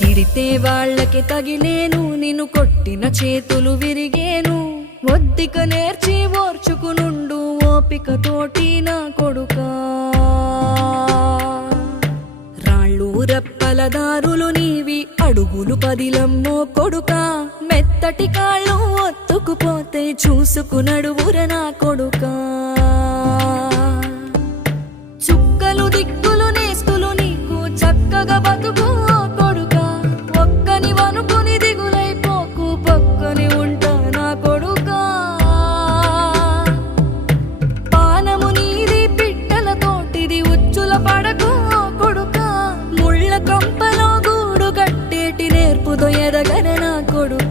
తిడితే వాళ్ళకి తగిలేను, నిన్ను కొట్టిన చేతులు విరిగేను. ఒద్దిక నేర్చి ఓర్చుకునుండు ఓపికతోటి నా కొడుకా. రాళ్ళు రెప్పల దారులు నీవి, అడుగులు పదిలమ్మో కొడుకా. మెత్తటి కాళ్ళు ఒత్తుకుపోతే చూసుకునడువుర నా కొడుకా. చుక్కలు దిక్కులు నేస్తులు నీకు చక్కగా బతుకు కొడుకా. ఒక్కని వనుకుని దిగులైపోకు, పక్కని ఉంటా నా కొడుకా. పానము నీది పిట్టల తోటిది, ఉచ్చుల పడకు కొడుకా. ముళ్ళ కంపలో గూడు కట్టేటి నేర్పుతో ఎదగన నా కొడుకా.